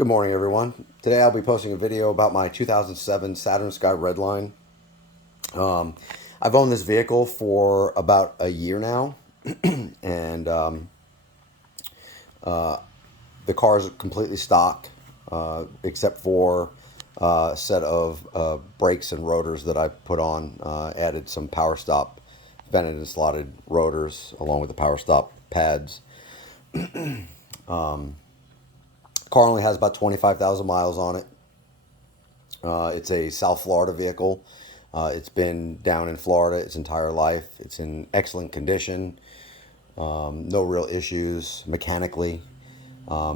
Good morning, everyone. Today I'll be posting a video about my 2007 Saturn Sky Redline. Um, I've owned this vehicle for about a year now, and the car is completely stock, except for a set of brakes and rotors that I put on. Added some power stop vented and slotted rotors along with the power stop pads. Car only has about 25,000 miles on it. It's a South Florida vehicle. It's been down in Florida its entire life. It's in excellent condition. No real issues mechanically,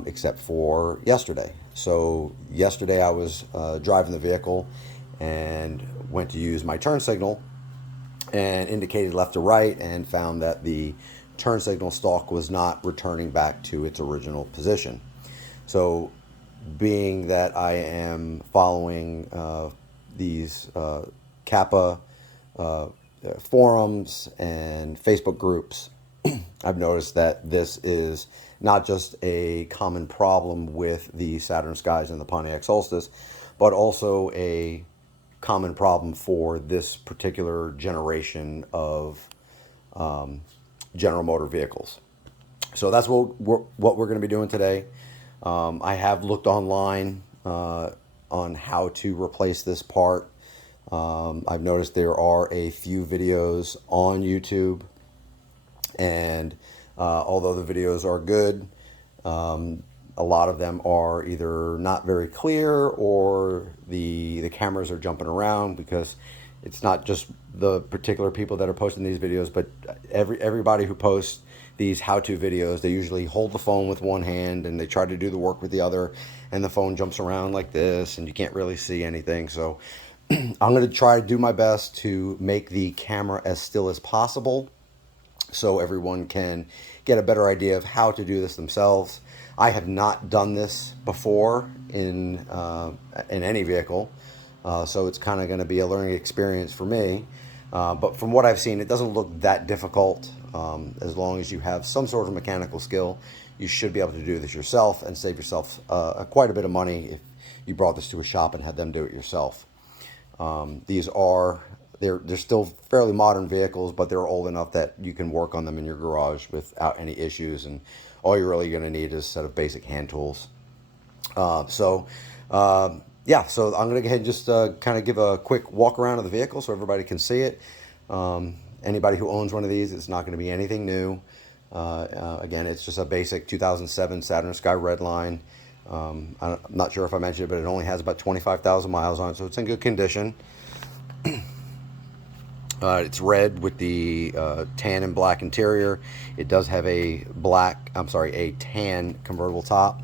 except for yesterday. So yesterday I was driving the vehicle and went to use my turn signal and indicated left to right and found that the turn signal stalk was not returning back to its original position. So being that I am following these Kappa forums and Facebook groups, I've noticed that this is not just a common problem with the Saturn Skies and the Pontiac Solstice, but also a common problem for this particular generation of General Motor vehicles. So that's what we're going to be doing today. I have looked online on how to replace this part. I've noticed there are a few videos on YouTube, and although the videos are good, a lot of them are either not very clear or the cameras are jumping around, because it's not just the particular people that are posting these videos, but everybody who posts these how-to videos, they usually hold the phone with one hand and they try to do the work with the other, and the phone jumps around like this and you can't really see anything. So I'm going to try to do my best to make the camera as still as possible so everyone can get a better idea of how to do this themselves. I have not done this before in any vehicle, so it's kind of going to be a learning experience for me. But from what I've seen, it doesn't look that difficult. As long as you have some sort of mechanical skill, you should be able to do this yourself and save yourself quite a bit of money if you brought this to a shop and had them do it yourself. They're still fairly modern vehicles, but they're old enough that you can work on them in your garage without any issues, and all you're really going to need is a set of basic hand tools. So I'm going to go ahead and just kind of give a quick walk around of the vehicle so everybody can see it. Anybody who owns one of these, it's not going to be anything new. Again, it's just a basic 2007 Saturn Sky Redline. I'm not sure if I mentioned it, but it only has about 25,000 miles on it, so it's in good condition. It's red with the tan and black interior. It does have a tan convertible top.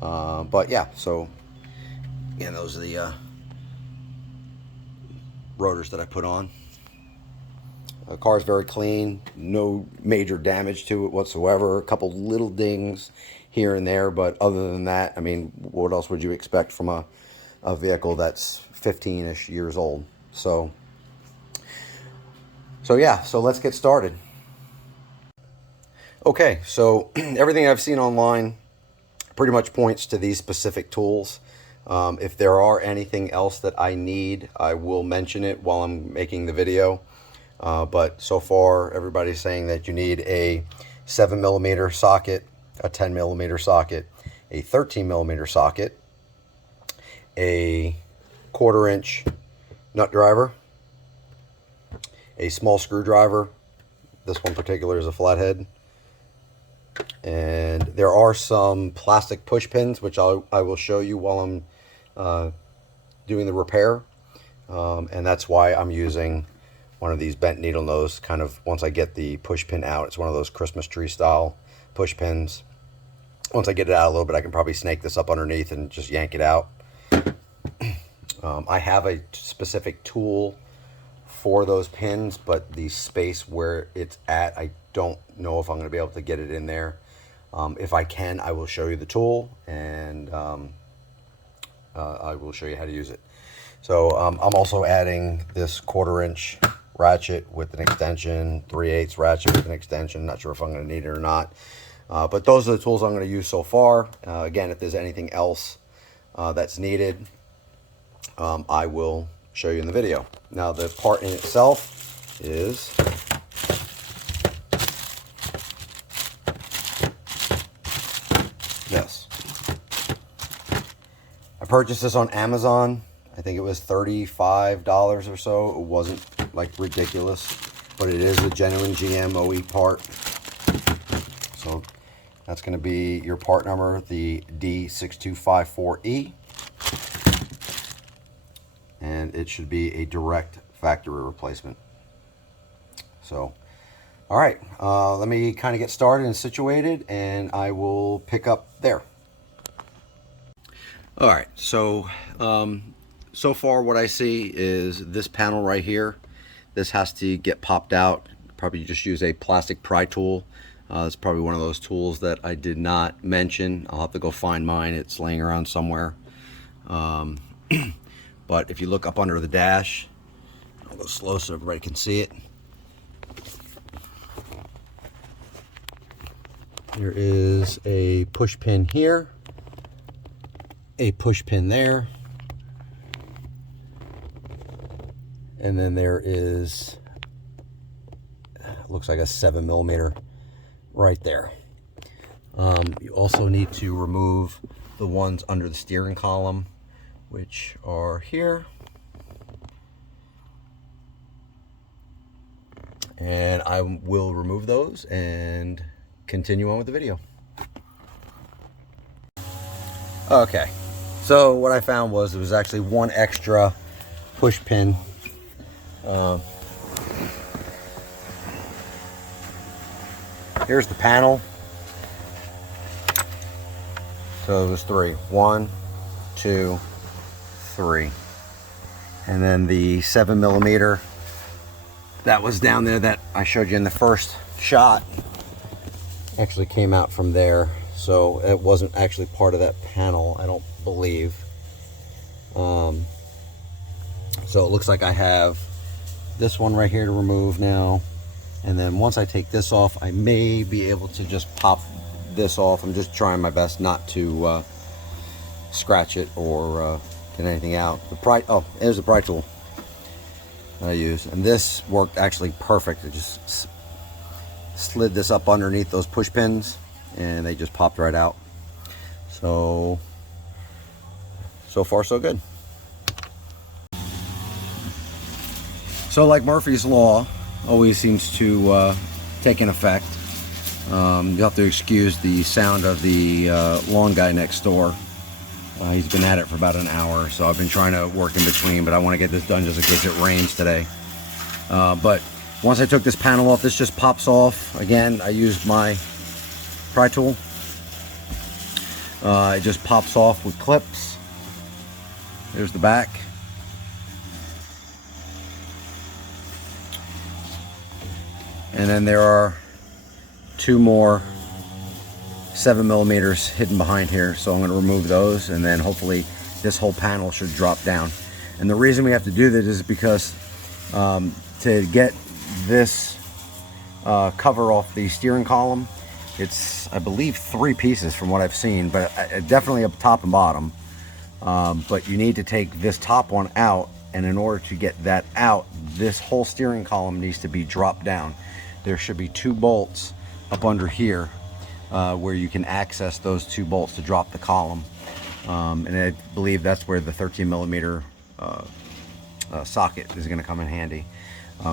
But yeah, so again, those are the rotors that I put on. The car is very clean, no major damage to it whatsoever. A couple little dings here and there, but other than that, I mean, what else would you expect from a vehicle that's 15-ish years old? So yeah, so let's get started. Okay, so everything I've seen online pretty much points to these specific tools. If there are anything else that I need, I will mention it while I'm making the video. But so far, everybody's saying that you need a 7mm socket, a 10mm socket, a 13mm socket, a 1/4-inch nut driver, a small screwdriver. This one in particular is a flathead. And there are some plastic push pins, which I will show you while I'm doing the repair. And that's why I'm using one of these bent needle nose kind of, once I get the push pin out. It's one of those Christmas tree style push pins. Once I get it out a little bit, I can probably snake this up underneath and just yank it out. I have a specific tool for those pins, but the space where it's at, I don't know if I'm going to be able to get it in there. If I can, I will show you the tool, and I will show you how to use it. So I'm also adding this 1/4-inch ratchet with an extension, 3/8 ratchet with an extension. Not sure if I'm going to need it or not. But those are the tools I'm going to use so far. Again, if there's anything else that's needed, I will show you in the video. Now, the part in itself is this. I purchased this on Amazon. I think it was $35 or so. It wasn't like ridiculous, but it is a genuine GMOE part. So that's going to be your part number, the D6254E. And it should be a direct factory replacement. So, all right, let me kind of get started and situated, and I will pick up there. All right, so so far what I see is this panel right here. This has to get popped out. Probably just use a plastic pry tool. It's probably one of those tools that I did not mention. I'll have to go find mine. It's laying around somewhere. But if you look up under the dash, I'll go slow so everybody can see it. There is a push pin here, a push pin there, and then there is, looks like a 7mm right there. You also need to remove the ones under the steering column, which are here. And I will remove those and continue on with the video. Okay, so what I found was there was actually one extra push pin. Here's the panel. So it was three. 1, 2, 3. And then the 7mm that was down there that I showed you in the first shot actually came out from there. So it wasn't actually part of that panel, I don't believe. So it looks like I have this one right here to remove now. And then once I take this off, I may be able to just pop this off. I'm just trying my best not to scratch it or get anything out. Oh, there's the pry tool that I use. And this worked actually perfect. I just slid this up underneath those push pins and they just popped right out. So far so good. So like Murphy's Law always seems to take an effect. You'll have to excuse the sound of the lawn guy next door. He's been at it for about an hour, so I've been trying to work in between, but I want to get this done just in case it rains today. But once I took this panel off, this just pops off. Again, I used my pry tool. It just pops off with clips. There's the back. And then there are two more 7mm hidden behind here, so I'm going to remove those, and then hopefully this whole panel should drop down. And the reason we have to do this is because to get this cover off the steering column, it's I believe 3 pieces from what I've seen, but definitely up top and bottom. But you need to take this top one out, and in order to get that out, this whole steering column needs to be dropped down. There should be 2 bolts up under here where you can access those 2 bolts to drop the column. And I believe that's where the 13mm socket is going to come in handy.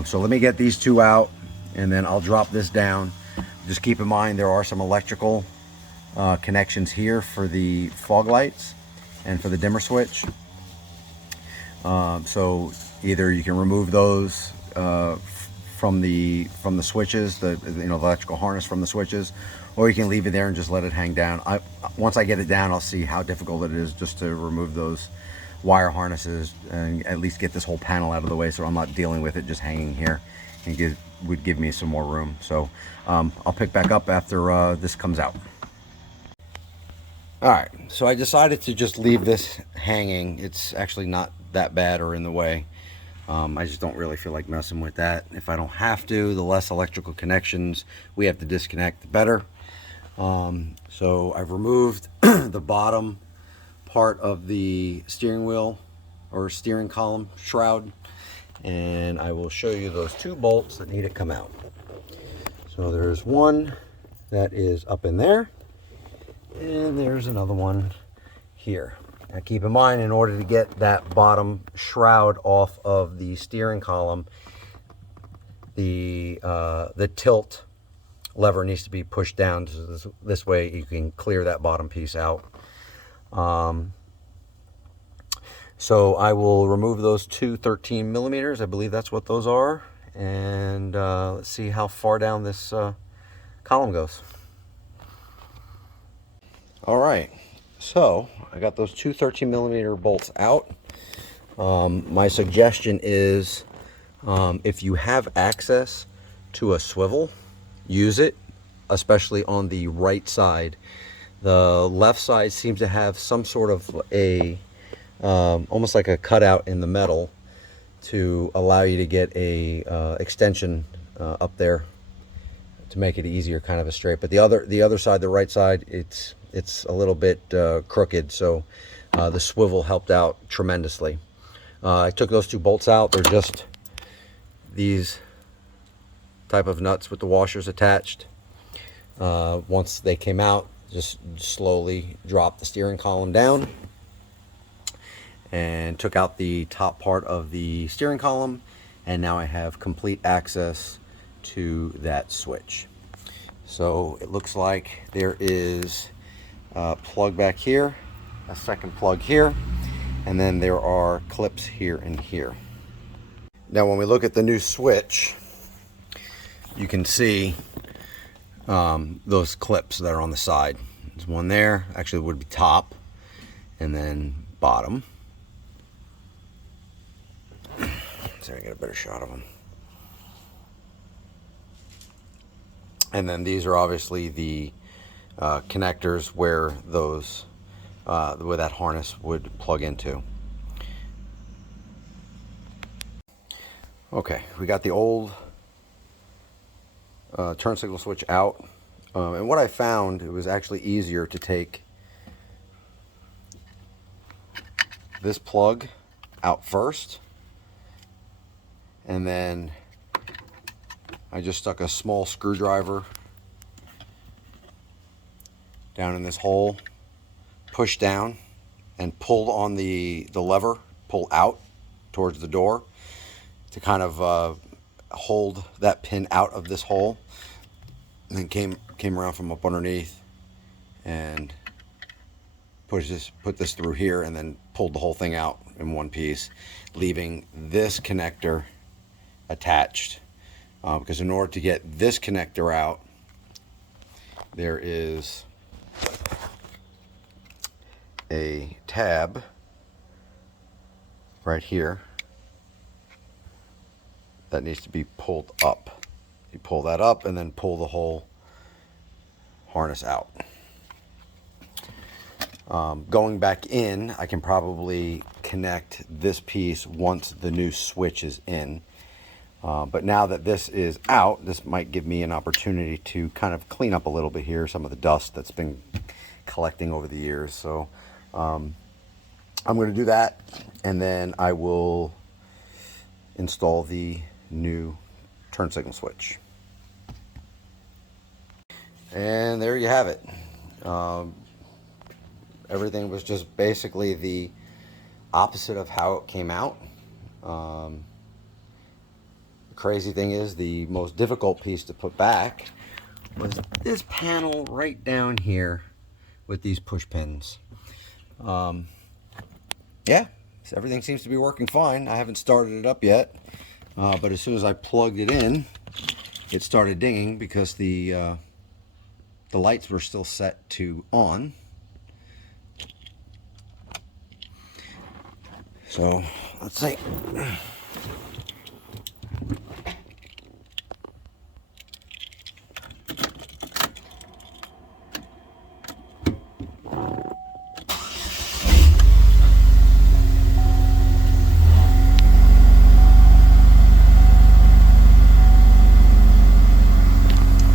So let me get these 2 out, and then I'll drop this down. Just keep in mind there are some electrical connections here for the fog lights and for the dimmer switch. So either you can remove those from the switches, the electrical harness from the switches, or you can leave it there and just let it hang down. Once I get it down, I'll see how difficult it is just to remove those wire harnesses and at least get this whole panel out of the way, so I'm not dealing with it just hanging here. It would give me some more room. So I'll pick back up after this comes out. All right, so I decided to just leave this hanging. It's actually not that bad or in the way. I just don't really feel like messing with that. If I don't have to, the less electrical connections we have to disconnect, the better. So I've removed the bottom part of the steering wheel or steering column shroud, and I will show you those two bolts that need to come out. So there's one that is up in there, and there's another one here. Now keep in mind, in order to get that bottom shroud off of the steering column, the tilt lever needs to be pushed down, so this way you can clear that bottom piece out. So I will remove those two 13 millimeters. I believe that's what those are. And let's see how far down this column goes. All right, so I got those two 13 millimeter bolts out. My suggestion is, if you have access to a swivel, use it, especially on the right side. The left side seems to have some sort of a almost like a cutout in the metal to allow you to get a extension up there to make it easier, kind of a straight. But the other side, the right side, it's a little bit crooked, so the swivel helped out tremendously. I took those two bolts out. They're just these type of nuts with the washers attached. Once they came out, just slowly dropped the steering column down and took out the top part of the steering column, and now I have complete access to that switch. So it looks like there is a plug back here, a second plug here, and then there are clips here and here. Now when we look at the new switch, you can see those clips that are on the side. There's one there, actually it would be top, and then bottom. So I get a better shot of them. And then these are obviously the connectors where those where that harness would plug into. Okay, we got the old turn signal switch out, and what I found, it was actually easier to take this plug out first, and then I just stuck a small screwdriver down in this hole, pushed down, and pulled on the lever, pull out towards the door to kind of hold that pin out of this hole, and then came around from up underneath and put this through here, and then pulled the whole thing out in one piece, leaving this connector attached, because in order to get this connector out, there is a tab right here that needs to be pulled up. You pull that up and then pull the whole harness out. Going back in, I can probably connect this piece once the new switch is in. But now that this is out, this might give me an opportunity to kind of clean up a little bit here, some of the dust that's been collecting over the years. So I'm going to do that, and then I will install the new turn signal switch. And there you have it. Everything was just basically the opposite of how it came out. The crazy thing is, the most difficult piece to put back was this panel right down here with these push pins. Yeah, so everything seems to be working fine. I haven't started it up yet, but as soon as I plugged it in, it started dinging because the lights were still set to on. So let's see.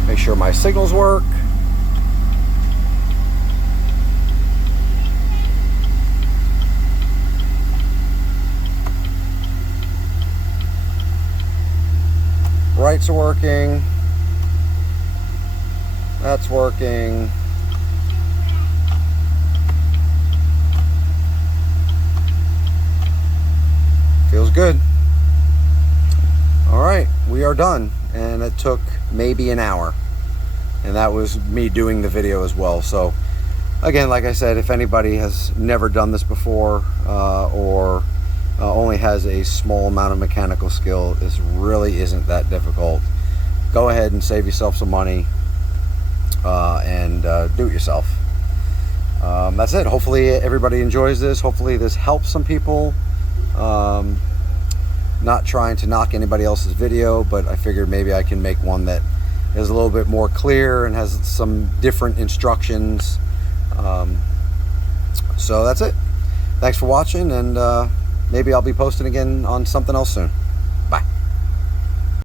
Make sure my signals work. brakes are working. That's working. Feels good. All right, we are done. And it took maybe an hour. And that was me doing the video as well. So again, like I said, if anybody has never done this before or only has a small amount of mechanical skill, this really isn't that difficult. Go ahead and save yourself some money and do it yourself. That's it. Hopefully everybody enjoys this. Hopefully this helps some people. Not trying to knock anybody else's video, but I figured maybe I can make one that is a little bit more clear and has some different instructions. So that's it. Thanks for watching, and maybe I'll be posting again on something else soon.